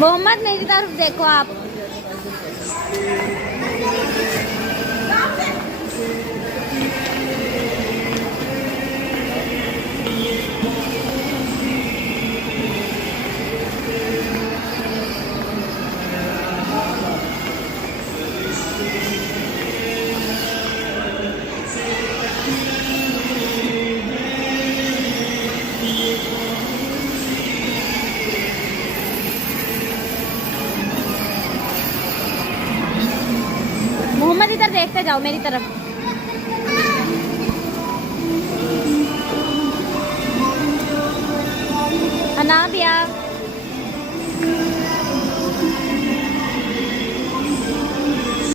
मोहम्मद मेरी तरफ देखो आप। मोहम्मद इधर देखते जाओ मेरी तरफ। अनाबिया